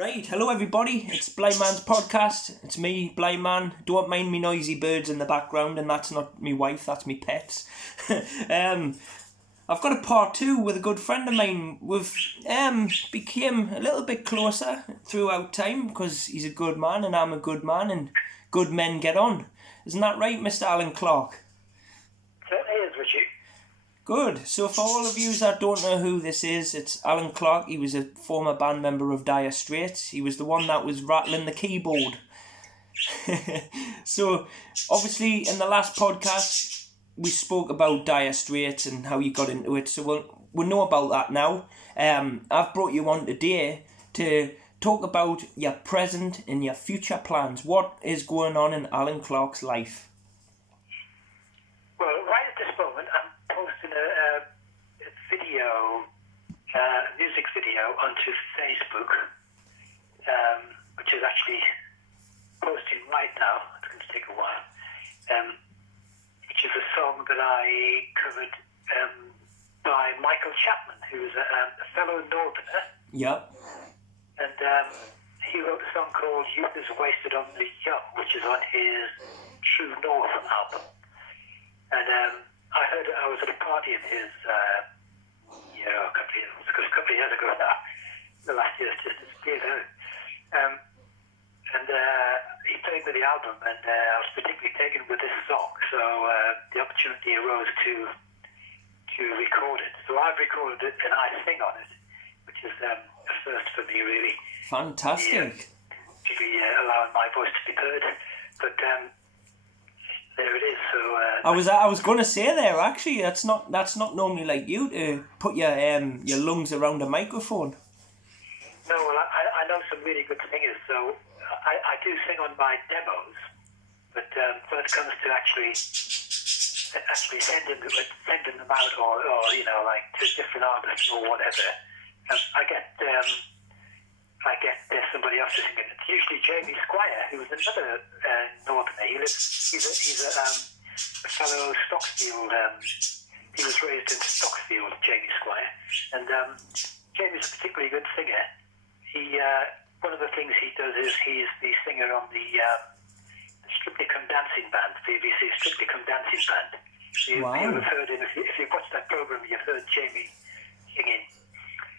Right, hello everybody, it's Blind Man's Podcast. It's me, Blind Man. Don't mind me noisy birds in the background, and that's not me wife, that's me pets. I've got a part two with a good friend of mine. We've became a little bit closer throughout time because he's a good man and I'm a good man and good men get on. Isn't that right, Mr. Alan Clark? Certainly is, Richie. Good. So for all of you that don't know who this is, it's Alan Clark. He was a former band member of Straits. He was the one that was rattling the keyboard. So obviously in the last podcast we spoke about Straits and how you got into it. So we'll know about that now. I've brought you on today to talk about your present and your future plans. What is going on in Alan Clark's life? Well, right at this moment, I'm posting a video, music video onto Facebook, which is actually posting right now. It's going to take a while. Which is a song that I covered by Michael Chapman, who's a fellow Northerner. Yeah. And he wrote a song called Youth is Wasted on the Young, which is on his True North album. And I was at a party in his, a couple of years ago now. The last year's just disappeared out. And he played with the album, and I was particularly taken with this song. So the opportunity arose to record it. So I've recorded it, and I sing on it, which is a first for me, really. Fantastic. To be allowing my voice to be heard. But there it is. So I was going to say there, actually, that's not normally like you to put your lungs around a microphone. No, well, I know some really good singers, so I do sing on my demos, but when it comes to actually sending them out or like to different artists or whatever, I get somebody else to sing it. It's usually Jamie Squire, who's another Northerner. He's a fellow Stocksfield. He was raised in Stocksfield, Jamie Squire, and Jamie's a particularly good singer. He one of the things he does is he's the singer on the Strictly Come Dancing band, BBC Strictly Come Dancing band. Wow. You'll have heard him, if you've watched that programme, you've heard Jamie singing.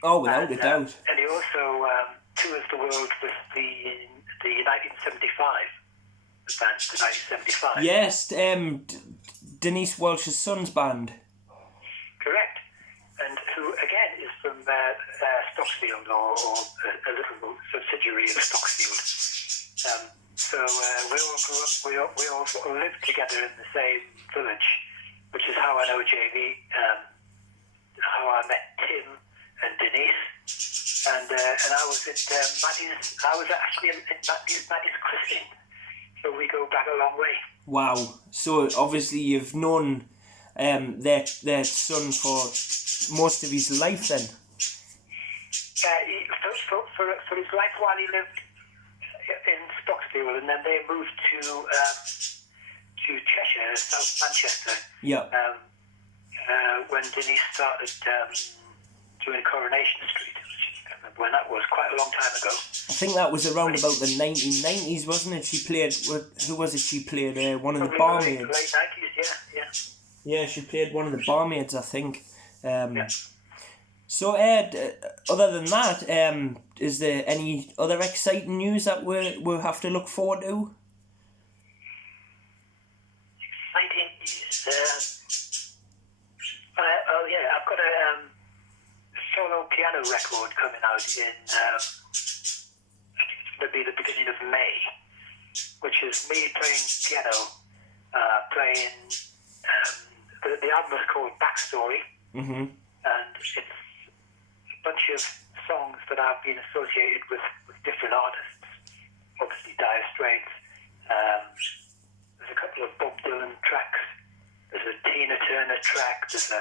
Oh, without a doubt. And he also tours the world with the 1975, the band, the 1975. Yes, Denise Welch's son's band. Correct. And who, again, is from Stocksfield, or a little subsidiary of Stocksfield. So we all grew up, we all sort of lived together in the same village, which is how I know Jamie, how I met Tim and Denise, and I was at actually in Maddie's christening, so we go back a long way. Wow! So obviously you've known their son for most of his life then. For his life while he lived in Stocksfield, and then they moved to Cheshire, South Manchester. Yeah. When Denise started doing Coronation Street, I can't remember when that was, quite a long time ago. I think that was around about the 1990s, wasn't it? She played, who was it she played? One of the barmaids. Late 90s, yeah. Yeah, she played one of the barmaids, I think. Yeah. So, other than that, is there any other exciting news that we'll have to look forward to? Exciting news? I've got a solo piano record coming out in, I think it's going to be the beginning of May, which is me playing piano, the album is called Backstory, and it's a bunch of songs that I've been associated with different artists. Obviously Dire Straits, there's a couple of Bob Dylan tracks, there's a Tina Turner track, there's a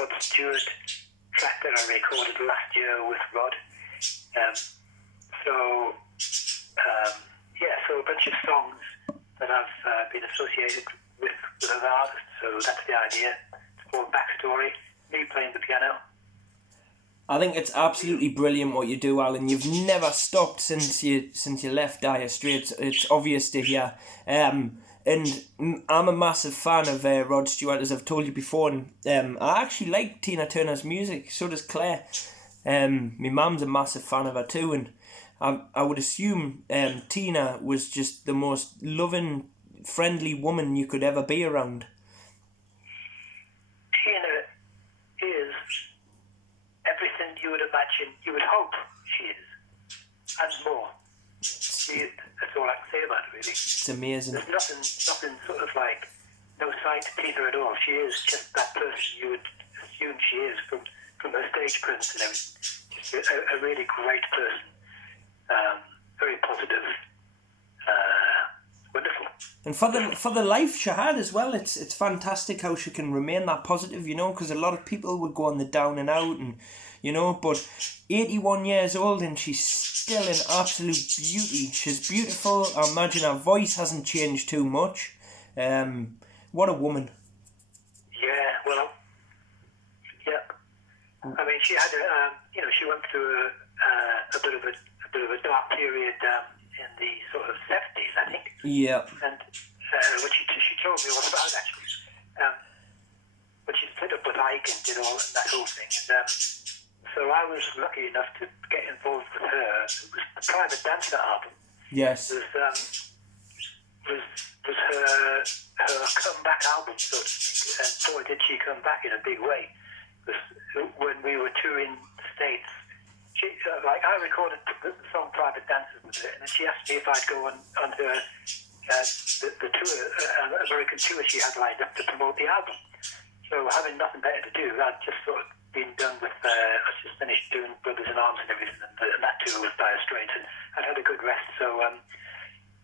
Rod Stewart track that I recorded last year with Rod. So a bunch of songs that I've been associated with other artists, so that's the idea. It's called Backstory, me playing the piano. I think it's absolutely brilliant what you do, Alan. You've never stopped since you left Dire Straits. It's obvious to hear. And I'm a massive fan of Rod Stewart, as I've told you before. And I actually like Tina Turner's music. So does Claire. My mum's a massive fan of her too. And I would assume Tina was just the most loving, friendly woman you could ever be around. Tina is everything you would imagine, you would hope she is, and more. That's all I can say about it, really. It's amazing. There's nothing sort of like, no side to Tina at all. She is just that person you would assume she is from her stage presence and everything. Just a really great person. Very positive. Wonderful. And for the life she had as well, it's fantastic how she can remain that positive, because a lot of people would go on the down and out, and but 81 years old and she's still in absolute beauty. She's beautiful. I imagine her voice hasn't changed too much. What a woman. Yeah, well, yeah. I mean, she had she went through a bit of a dark period in the sort of 70s, I think. Yeah. And what she told me all about, actually. When she split up with Ike and did all that whole thing. And so I was lucky enough to get involved with her. It was the Private Dancer album. Yes. It was her comeback album, so to speak. And boy, did she come back in a big way. Because when we were touring the States, I recorded the song Private Dancers with her, and then she asked me if I'd go on her the tour, American tour she had lined up to promote the album. So having nothing better to do, I'd just sort of been done with, I just finished doing Brothers in Arms and everything, and that tour was Dire Straits, and I'd had a good rest, so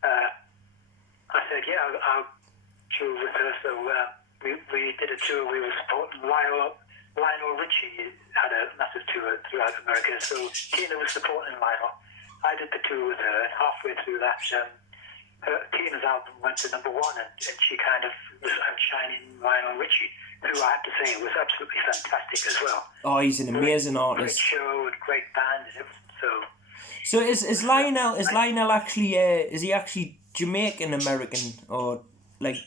I said, yeah, I'll tour with her. So we did a tour. We were supporting Lionel Richie had a massive tour throughout America, so Tina was supporting Lionel. I did the tour with her, and halfway through that, Tina's album went to #1, and she kind of was outshining Lionel Richie, who I have to say was absolutely fantastic as well. Oh, he's an amazing artist. Great show and great band and everything. So is Lionel actually is he actually Jamaican American, or like,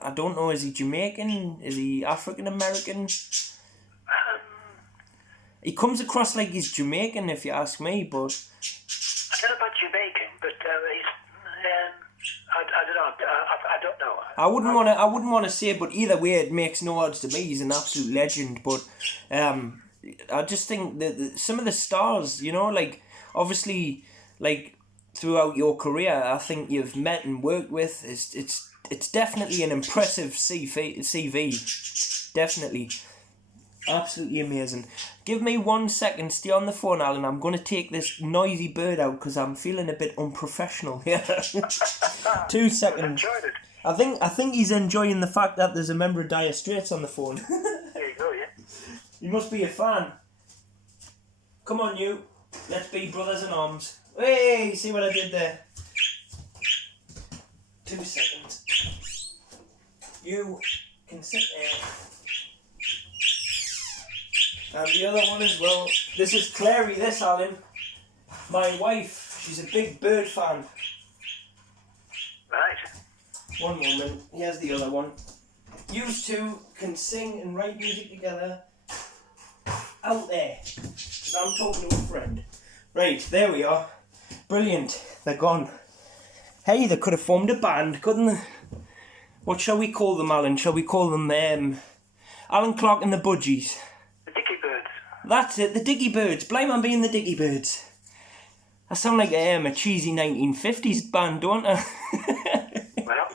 I don't know, is he Jamaican? Is he African American? He comes across like he's Jamaican, if you ask me, but I don't know about Jamaican, but he's I don't know. I wouldn't want to say, but either way, it makes no odds to me. He's an absolute legend. But I just think that some of the stars, like obviously, like throughout your career, I think you've met and worked with. It's definitely an impressive CV. Definitely. Absolutely amazing. Give me 1 second, stay on the phone, Alan. I'm going to take this noisy bird out because I'm feeling a bit unprofessional here. 2 seconds. I think he's enjoying the fact that there's a member of Dire Straits on the phone. There you go, yeah. You must be a fan. Come on, you. Let's be brothers in arms. Hey, see what I did there? 2 seconds. You can sit there. And the other one as well. This is Clary, Alan. My wife. She's a big bird fan. Right. One moment. Here's the other one. You two can sing and write music together out there. Because I'm talking to a friend. Right, there we are. Brilliant. They're gone. Hey, they could have formed a band, couldn't they? What shall we call them, Alan? Shall we call them Alan Clark and the Budgies? That's it, the Diggy Birds. Blame on being the Diggy Birds. I sound like a cheesy 1950s band, don't I? Well.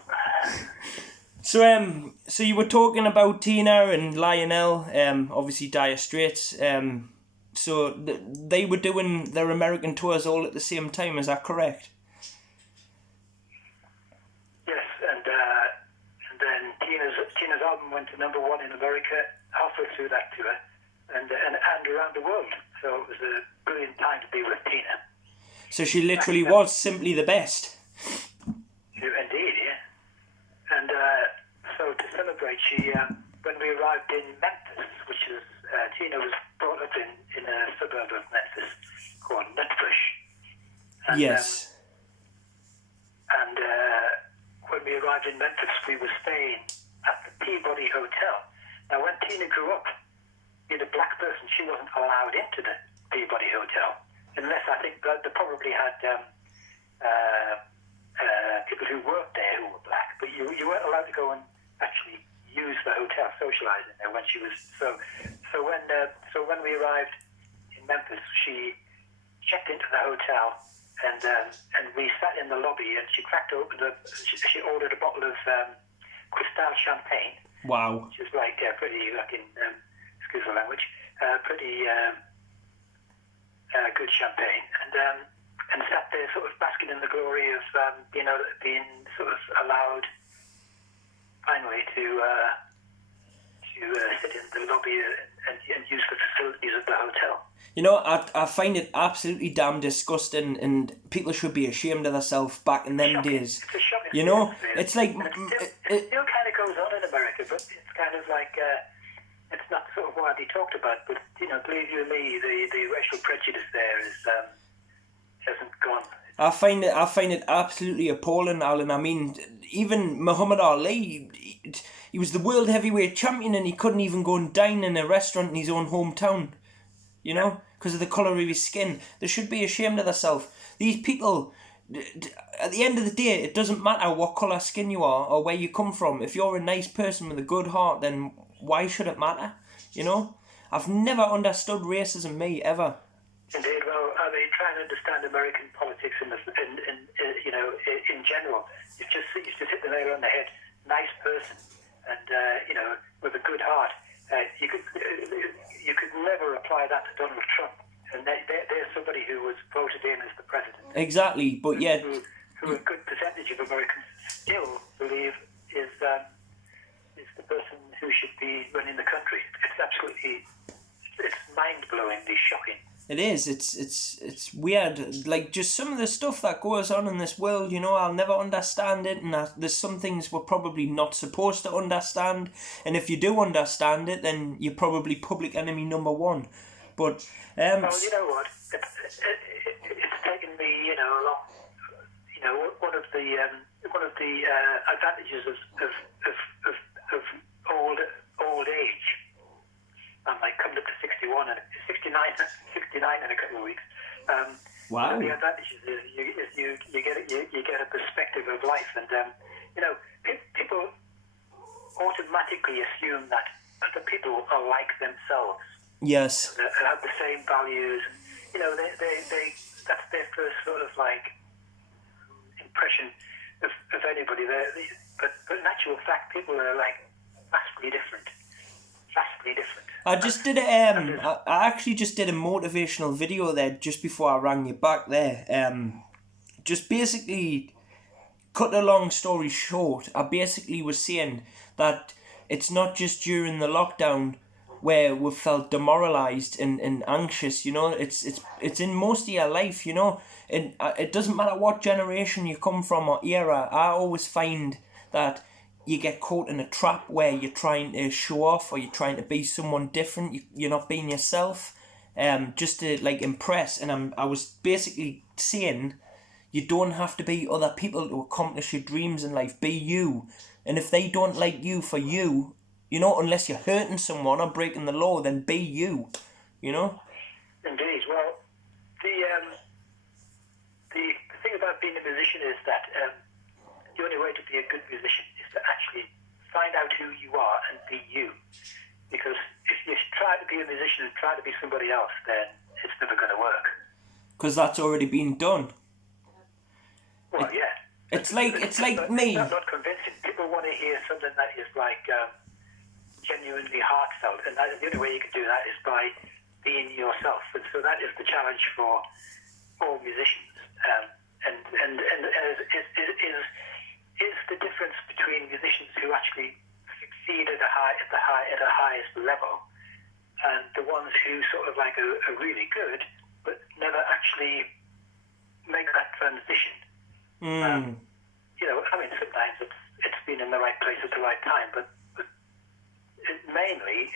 So you were talking about Tina and Lionel, obviously Dire Straits. So they were doing their American tours all at the same time, is that correct? Yes, and then Tina's album went to #1 in America halfway through that tour. And around the world. So it was a brilliant time to be with Tina. So she literally was simply the best. Indeed, yeah. And so to celebrate, when we arrived in Memphis, which is, Tina was brought up in a And, Yes. When we arrived in Memphis, we were staying at the Peabody Hotel. Now, when Tina grew up, being a black person, she wasn't allowed into the Peabody Hotel, unless I think that they probably had people who worked there who were black, but you weren't allowed to go and actually use the hotel, socialise in there when she was so when we arrived in Memphis, she checked into the hotel and we sat in the lobby and she cracked open she ordered a bottle of Cristal champagne. Wow. Which is like pretty fucking excuse the language, pretty good champagne, and sat there sort of basking in the glory of being sort of allowed finally to sit in the lobby and use the facilities of the hotel. You know, I find it absolutely damn disgusting, and people should be ashamed of themselves back in them Shocking. days. It's a shocking You know, experience. it's like... It still kind of goes on in America, but it's kind of like... it's not sort of widely talked about, but, believe you me, the racial prejudice there hasn't gone. I find it absolutely appalling, Alan. I mean, even Muhammad Ali, he was the world heavyweight champion and he couldn't even go and dine in a restaurant in his own hometown, because of the colour of his skin. They should be ashamed of themselves. These people, at the end of the day, it doesn't matter what colour skin you are or where you come from. If you're a nice person with a good heart, then why should it matter? I've never understood racism, me, ever. Indeed, well, I mean, trying to understand American politics in general, you just hit the nail on the head. Nice person, and with a good heart. You could never apply that to Donald Trump, and there's somebody who was voted in as the president. Exactly, but yet who a good percentage of Americans still believe is the person who should be running the country. It's absolutely, it's mind-blowingly shocking. it is. It's weird. Like, just some of the stuff that goes on in this world, I'll never understand it, and there's some things we're probably not supposed to understand, and if you do understand it, then you're probably public enemy number one. But well, you know what? It's taken me, along. One of the advantages of old age. I'm like coming up to 69 in a couple of weeks. Wow. One of the advantages is you get a perspective of life, and people automatically assume that other people are like themselves. Yes. That have the same values. They that's their first sort of like impression of anybody. But in actual fact, people are like vastly different. I just did I actually just did a motivational video there just before I rang you back there. Just basically, cut a long story short, I basically was saying that it's not just during the lockdown where we've felt demoralised and anxious, it's in most of your life, and it doesn't matter what generation you come from or era. I always find that you get caught in a trap where you're trying to show off or you're trying to be someone different. You're not being yourself, just to like impress. And I was basically saying, you don't have to be other people to accomplish your dreams in life. Be you. And if they don't like you for you, unless you're hurting someone or breaking the law, then be you. Indeed. Well, the thing about being a musician is that the only way to be a good musician is to actually find out who you are and be you. Because if you try to be a musician and try to be somebody else, then it's never going to work. Because that's already been done. Well, yeah. It's like me. It's not convincing. People want to hear something that is like genuinely heartfelt, and the only way you can do that is by being yourself. And so that is the challenge for all musicians. And is the difference between musicians who actually succeed at the highest level and the ones who sort of like are really good but never actually make that transition. I mean, sometimes it's been in the right place at the right time, but mainly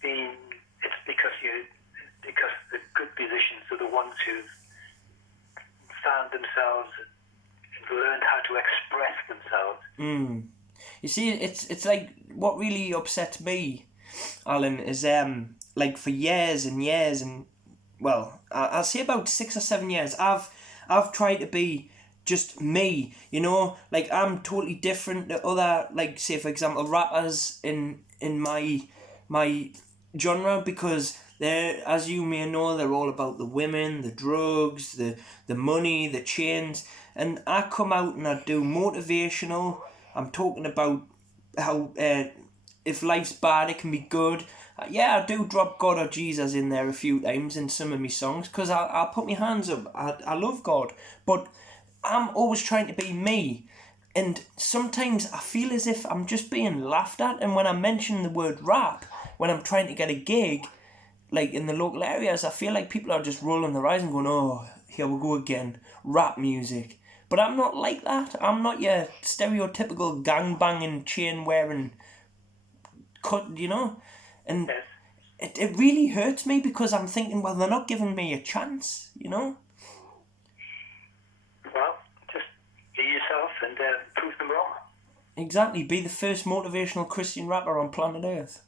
it's because because the good musicians are the ones who've found themselves and learned how to express themselves. You see, it's like what really upsets me, Alan, is like for years and years and well, I'll say about 6 or 7 years, I've tried to be just me, you know, like I'm totally different to other, like say for example rappers in my genre, because they're, as you may know, they're all about the women, the drugs, the money, the chains, and I come out and I do motivational. I'm talking about how if life's bad, it can be good. Yeah, I do drop God or Jesus in there a few times in some of my songs because I'll put my hands up. I love God, but I'm always trying to be me. And sometimes I feel as if I'm just being laughed at. And when I mention the word rap, when I'm trying to get a gig, like in the local areas, I feel like people are just rolling their eyes and going, oh, here we go again, rap music. But I'm not like that. I'm not your stereotypical gang-banging, chain-wearing cut, you know? And it really hurts me because I'm thinking, well, they're not giving me a chance, you know? Well, just be yourself and prove them wrong. Exactly, be the first motivational Christian rapper on planet Earth.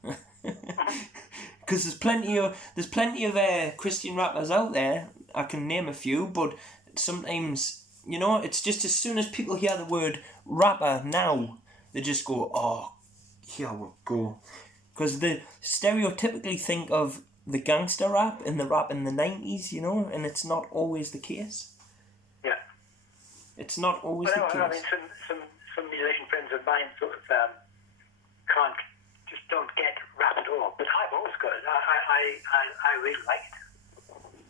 Because there's plenty of Christian rappers out there. I can name a few, but sometimes, you know, it's just as soon as people hear the word rapper now, they just go, oh, here we go. Because they stereotypically think of the gangster rap and the rap in the 90s, you know, and it's not always the case. Yeah. It's not always the case. I mean, some musician friends of mine sort of don't get rap at all, but I've always got it. I really like it.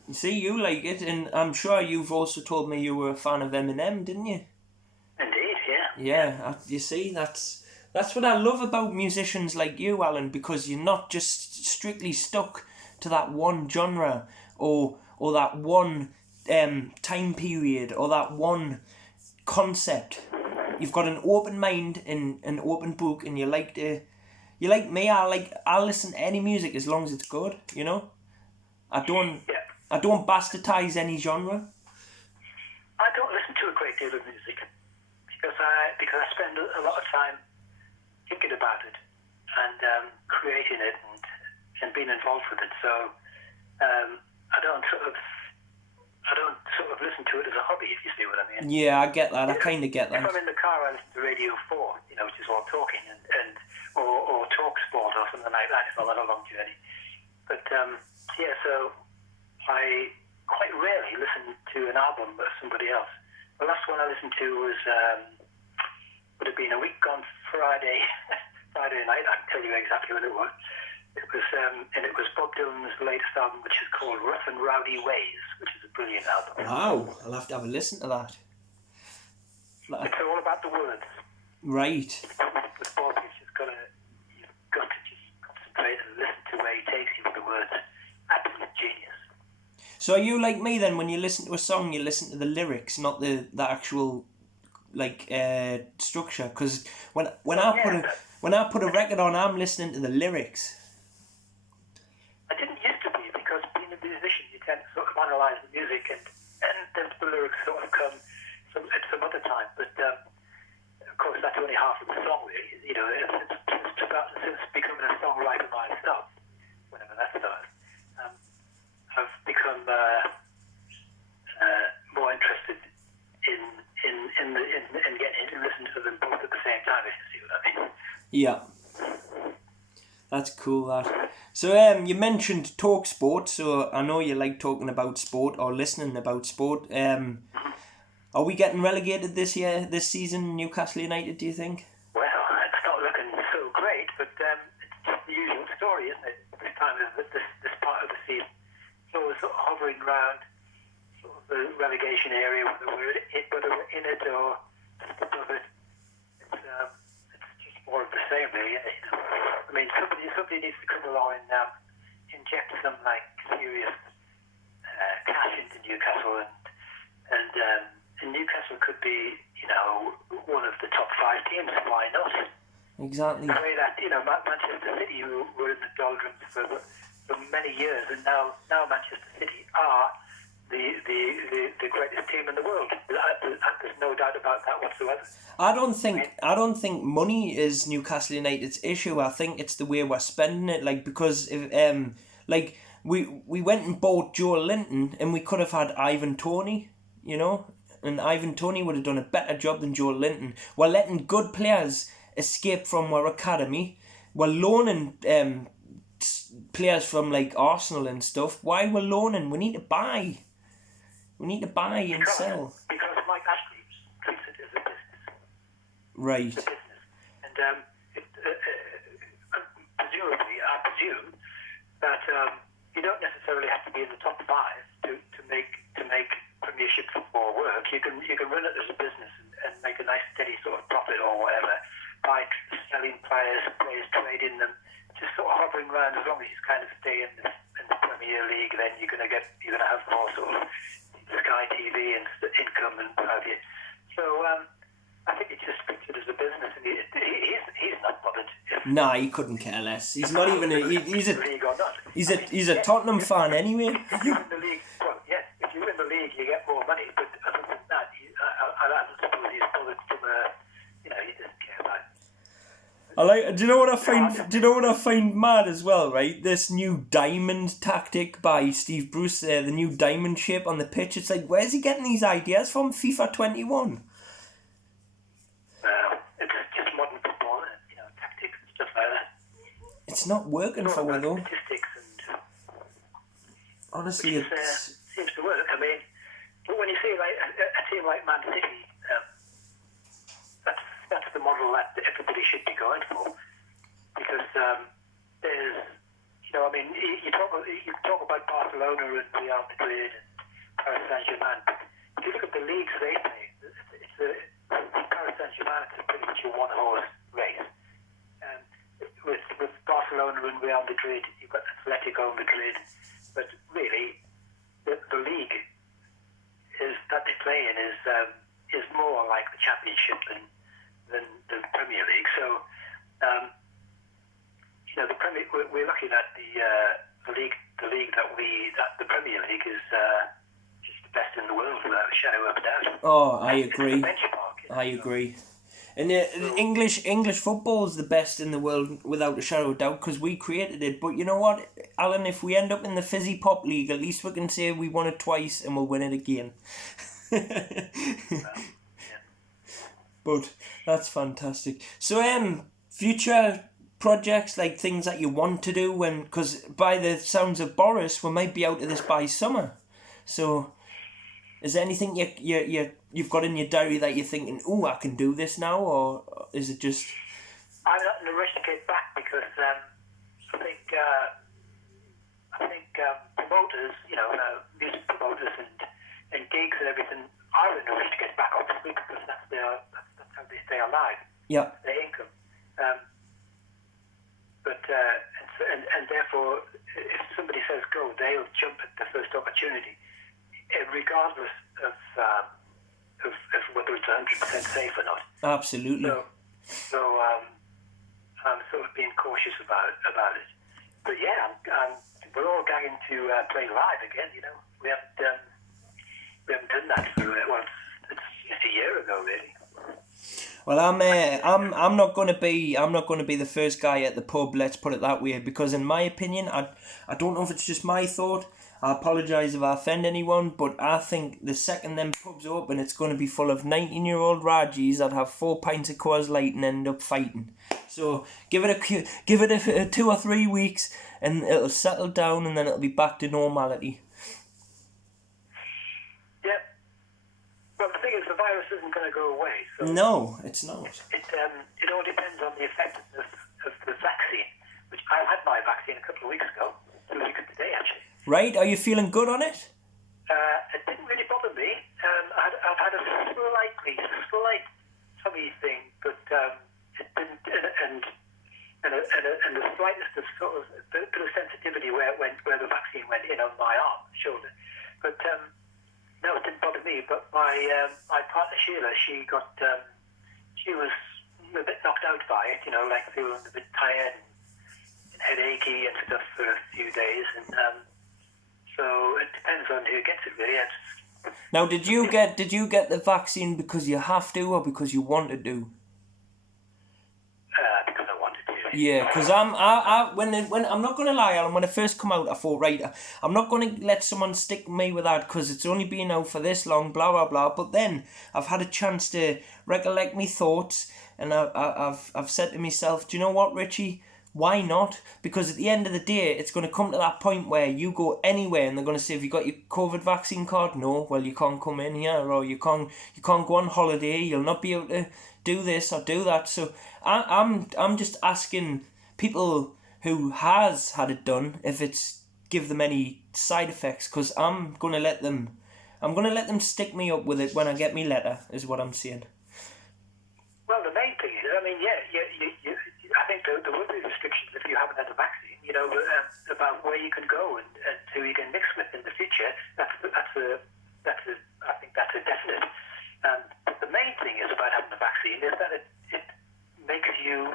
You see, you like it, and I'm sure you've also told me you were a fan of Eminem, didn't you? Indeed, yeah. Yeah, you see, that's what I love about musicians like you, Alan, because you're not just strictly stuck to that one genre or that one time period or that one concept. You've got an open mind and an open book, and you like me. I listen to any music as long as it's good, you know. I don't bastardize any genre. I don't listen to a great deal of music because I spend a lot of time thinking about it and creating it and being involved with it. So I don't sort of listen to it as a hobby, if you see what I mean. Yeah, I get that. I kind of get that. If I'm in the car, I listen to Radio 4, you know, which is all talking or talk sport or something like that if I'm on a long journey. But so I quite rarely listen to an album of somebody else. The last one I listened to was would have been a week on Friday night. I can tell you exactly when it was. It was Bob Dylan's latest album, which is called Rough and Rowdy Ways, which is a brilliant album. Wow, I'll have to have a listen to that. It's all about the words. Right. With Bob, you've got to just concentrate and listen to where he takes you with the words. Absolute genius. So are you like me then? When you listen to a song, you listen to the lyrics, not the actual structure? Because when I put a record on, I'm listening to the lyrics. I didn't used to be, because being a musician, you tend to sort of analyse the music and then the lyrics sort of come at some other time. But of course, that's only half of the song, really. You know, since becoming a songwriter myself, whenever that started, I've become more interested in getting to listen to them both at the same time, if you see what I mean. Yeah. That's cool, that. So you mentioned talk sport, so I know you like talking about sport or listening about sport. Are we getting relegated this season, Newcastle United, do you think? Well, it's not looking so great, but it's just the usual story, isn't it? This time of this part of the season. So we're sort of hovering around sort of the relegation area, whether we're in it or just above it. It's just more of the same, really. You know? I mean, somebody needs to come along and inject some serious cash into Newcastle, and Newcastle could be, you know, one of the top 5 teams. Why not? Exactly. The way that, you know, Manchester City, who were in the doldrums for many years, and now Manchester City are the greatest team in the world. There's no doubt about that whatsoever. I don't think money is Newcastle United's issue. I think it's the way we're spending it. Like, because if we went and bought Joe Linton, and we could have had Ivan Toney, you know, and Ivan Toney would have done a better job than Joe Linton. We're letting good players escape from our academy. We're loaning players from like Arsenal and stuff. Why we're loaning? We need to buy. We need to buy and sell. Because Mike Ashley treats it as a business. Right. It's a business. And presumably, I presume that you don't necessarily have to be in the top five to make Premiership football work. You can run it as a business and make a nice steady sort of profit or whatever by selling players trading them, just sort of hovering around. As long as you kind of stay in the Premier League, then you're gonna have more sort of Sky TV and income and what have you. So I think it's just pictured as a business, and he's not bothered. Nah, he couldn't care less. He's not even he's a Tottenham fan anyway. If you win the league, well, yeah, if you win the league, you get more money. But other than that, I don't suppose he's bothered from he doesn't care about it. Do you know what I find mad as well, right? This new diamond tactic by Steve Bruce, the new diamond shape on the pitch. It's like, where's he getting these ideas from? FIFA 21. It's just modern football, tactics and stuff like that. It's not working for me though. Statistics and honestly, it seems to work. I mean, but when you see like a team like Man City. That's the model that everybody should be going for, because there's, you talk about Barcelona and Real Madrid and Paris Saint-Germain. If you look at the leagues they play, Paris Saint-Germain is pretty much a one-horse race. With Barcelona and Real Madrid, you've got Atletico Madrid, but really the league that they play in is more like the Championship than the Premier League. So, the Premier, we're lucky that the league that the Premier League is just the best in the world without a shadow of a doubt. Oh, I agree. It's a benchmark. I agree. And the English football is the best in the world without a shadow of doubt, because we created it. But you know what, Alan? If we end up in the Fizzy Pop League, at least we can say we won it twice and we'll win it again. But that's fantastic. So, future projects, like things that you want to do, because by the sounds of Boris, we might be out of this by summer. So, is there anything you've got in your diary that you're thinking, oh, I can do this now, or is it just? I'm not in a rush to get back because I think promoters, music promoters and gigs and everything are in a rush to get back, obviously, because that's how they stay alive. Yeah. Their income. And therefore, if somebody says go, they'll jump at the first opportunity, regardless of whether it's 100% safe or not. Absolutely. So I'm sort of being cautious about it. But yeah, we're all going to play live again. We haven't done that for it's a year ago, really. Well, I'm not gonna be the first guy at the pub. Let's put it that way, because in my opinion, I don't know if it's just my thought. I apologise if I offend anyone, but I think the second them pubs open, it's going to be full of 19-year-old Rajis that have 4 pints of Coors Light and end up fighting. So give it a 2 or 3 weeks, and it'll settle down, and then it'll be back to normality. Yeah. Well, the thing is, the virus isn't going to go away. So no, it's not. It all depends on the effectiveness of the vaccine, which I had my vaccine a couple of weeks ago, 2 weeks today actually. Right, are you feeling good on it? It didn't really bother me. I've had a slight tummy thing, but it didn't, and the slightest of sort of a bit of sensitivity where the vaccine went in on my arm, shoulder. But no, it didn't bother me. But my partner Sheila, she was a bit knocked out by it, like feeling a bit tired and headachy and stuff for a few days, and so it depends on who gets it really. Now, did you get the vaccine because you have to or because you wanted to? Because I wanted to. Yeah, because when I'm not gonna lie, Alan, when it first come out, I thought, right, I'm not gonna let someone stick me with that because it's only been out for this long, blah blah blah. But then I've had a chance to recollect me thoughts, and I've said to myself, do you know what, Richie? Why not? Because at the end of the day, it's going to come to that point where you go anywhere and they're going to say, have you got your COVID vaccine card? No. Well, you can't come in here, or you can't go on holiday. You'll not be able to do this or do that. So I'm just asking people who has had it done if it's give them any side effects, because I'm going to let them stick me up with it when I get me letter, is what I'm saying. Well, the main thing is, I mean, I think there will be restrictions if you haven't had the vaccine, about where you can go and who you can mix with in the future. I think that's a definite. But the main thing is about having the vaccine is that it makes you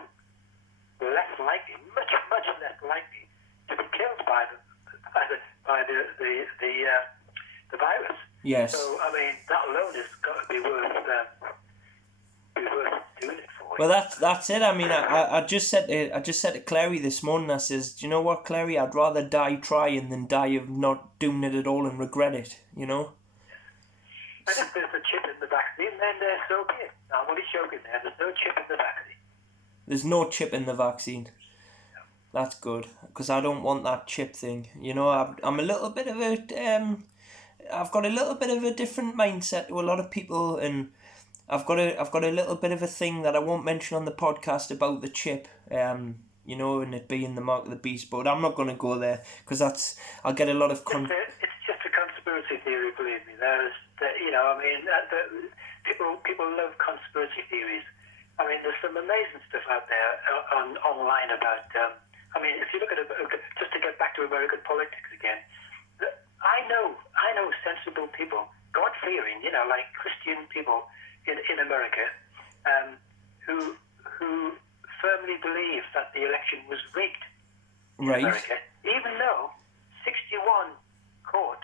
less likely, much less likely to be killed by the virus. Yes. So I mean, that alone has got to be worth doing it for. Well, that's it. I mean, I just said to Clary this morning. I says, do you know what, Clary? I'd rather die trying than die of not doing it at all and regret it. You know. And if there's a chip in the vaccine, then so be it. I'm only joking there. There's no chip in the vaccine. There's no chip in the vaccine. That's good, because I don't want that chip thing. You know, I'm a little bit of a I've got a little bit of a different mindset to a lot of people, and I've got a little bit of a thing that I won't mention on the podcast about the chip. You know, and it being the mark of the beast, but I'm not going to go there because I'll get a lot of. It's just a conspiracy theory, believe me. People love conspiracy theories. I mean, there's some amazing stuff out there online about. If you look at just to get back to American politics again, I know sensible people, God-fearing, like Christian people in America, who firmly believe that the election was rigged in America, even though 61 courts,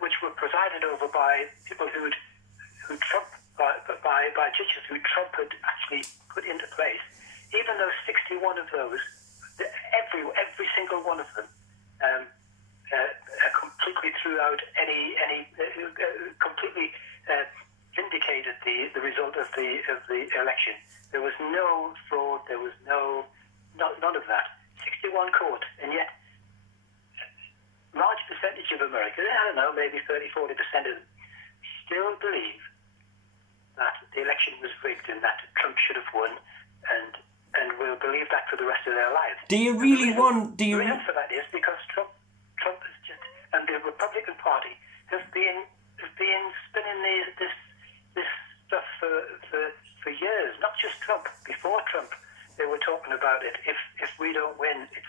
which were presided over by people by judges who Trump had actually put into place, even though 61 of those, every single one of them, completely threw out completely vindicated the result of the election. There was no fraud. There was none of that. 61 courts, and yet large percentage of America, I don't know, maybe 30-40% of them, still believe that the election was rigged and that Trump should have won, and will believe that for the rest of their lives. Do you really want? The reason for that is because Trump is just, and the Republican Party have been spinning this stuff for years. Not just Trump. Before Trump, they were talking about it. If we don't win, it's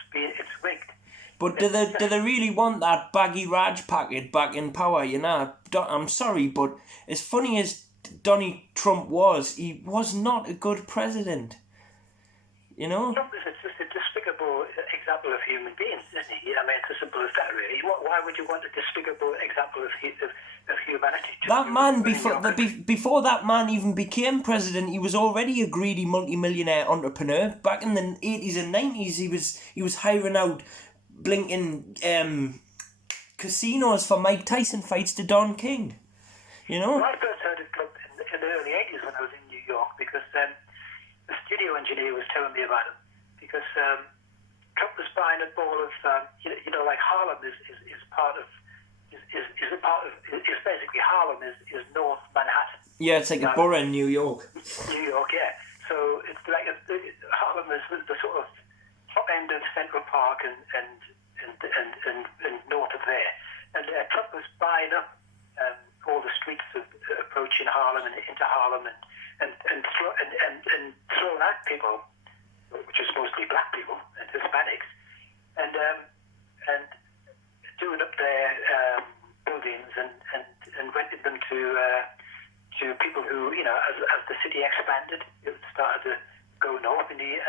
rigged. But do they really want that baggy Raj packet back in power? You know, I'm sorry, but as funny as Donald Trump was, he was not a good president. You know? Trump is just a despicable example of human beings, isn't he? I mean, it's as simple as that, really. Why would you want a despicable example of humanity? That man, before that man even became president, he was already a greedy multi-millionaire entrepreneur. Back in the 80s and 90s, he was hiring out blinking casinos for Mike Tyson fights to Don King. You know? Well, I first heard of Trump in the early 80s when I was in New York, because the studio engineer was telling me about him, because Trump was buying a ball of, like Harlem is basically Harlem is North Manhattan. Yeah, it's like a borough in New York. New York, yeah. So it's like Harlem is the sort of top end of Central Park and north of there. And Trump was buying up all the streets approaching Harlem and into Harlem and throwing out people, which is mostly black people and Hispanics, and doing up their buildings and rented them to people who, as the city expanded, it started to go north, and he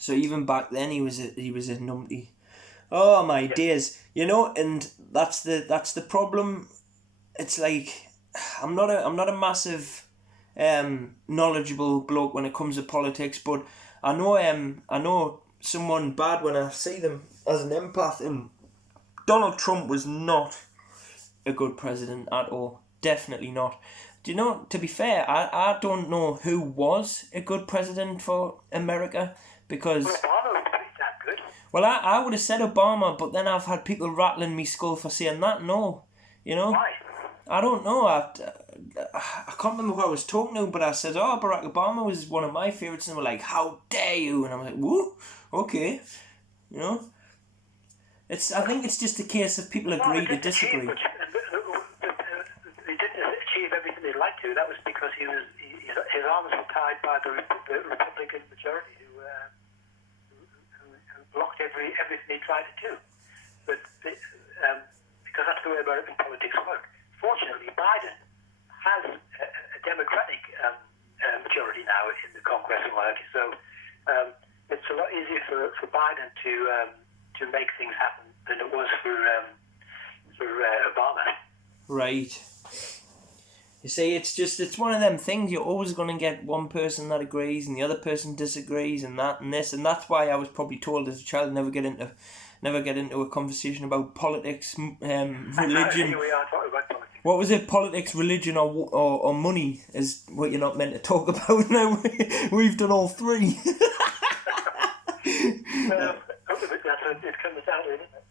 So even back then he was a numpty. Oh my days, you know, and that's the problem. It's like I'm not a massive knowledgeable bloke when it comes to politics, but I know someone bad when I see them as an empath, and Donald Trump was not a good president at all. Definitely not. Do you know, to be fair, I don't know who was a good president for America, because... Well, Obama was pretty damn good. Well, I would have said Obama, but then I've had people rattling me skull for saying that. No, you know? Why? I don't know. I can't remember who I was talking to, but I said, oh, Barack Obama was one of my favourites, and they were like, how dare you? And I'm like, woo, okay, you know? I think it's just a case of people agree to disagree. He didn't achieve everything he'd like to. That was because his arms were tied by the Republican majority who blocked everything he tried to do. But because that's the way American politics work. Fortunately, Biden has a Democratic majority now in the Congress and what have you. So it's a lot easier for Biden to make things happen than it was for Obama. Right. You see, it's one of them things. You're always going to get one person that agrees and the other person disagrees, and that and this, and that's why I was probably told as a child never get into a conversation about politics, religion. Here we are talking about politics. What was it? Politics, religion, or money is what you're not meant to talk about. Now we've done all three. That's what it comes down to, isn't it?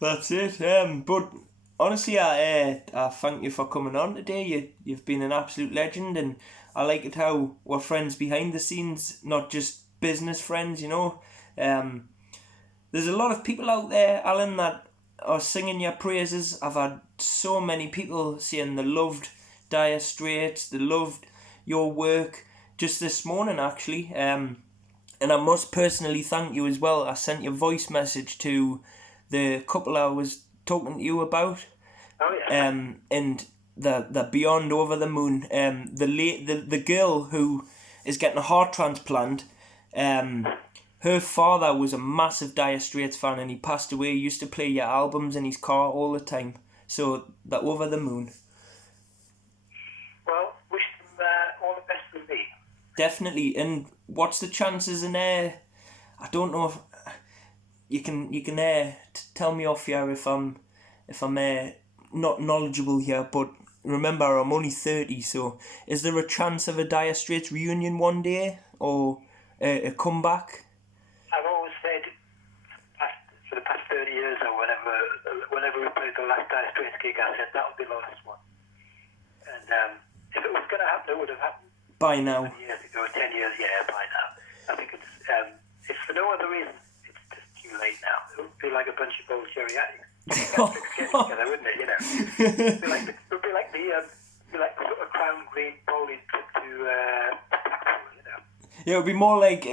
That's it. But honestly, I thank you for coming on today. You've been an absolute legend, and I like it how we're friends behind the scenes, not just business friends. You know, there's a lot of people out there, Alan, that are singing your praises. I've had so many people saying they loved Dire Straits, they loved your work. Just this morning, actually, and I must personally thank you as well. I sent you a voice message to the couple I was talking to you about. Oh yeah. And the Beyond Over the Moon. The girl who is getting a heart transplant. Her father was a massive Dire Straits fan, and he passed away. He used to play your albums in his car all the time. So the Over the Moon. Well, wish them all the best from me. Definitely. And what's the chances in I don't know if you can tell me off here if I'm not knowledgeable here, but remember I'm only 30, so is there a chance of a Dire Straits reunion one day, or a comeback? I've always said for the past 30 years or whenever we played the last Dire Straits gig, I said that would be the last one. And if it was going to happen, it would have happened by now. 20 years ago, 10 years, yeah, by now. I think it's if for no other reason, it's just too late now. It would be like a bunch of old geriatrics getting together, wouldn't it? You know, it would be like the sort of Crown Green bowling trip to Blackpool, you know. Yeah, it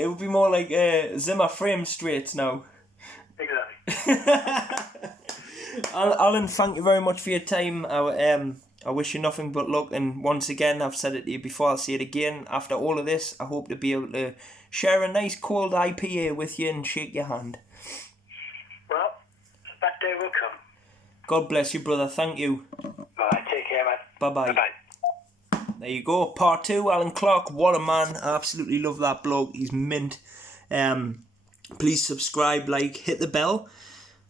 would be more like Zimmer Frame Straits now. Exactly. Alan, thank you very much for your time. I wish you nothing but luck, and once again, I've said it to you before, I'll say it again. After all of this, I hope to be able to share a nice cold IPA with you and shake your hand. Well, that day will come. God bless you, brother. Thank you. Alright, take care, man. Bye-bye. Bye-bye. There you go, part 2, Alan Clark. What a man. I absolutely love that bloke. He's mint. Please subscribe, hit the bell.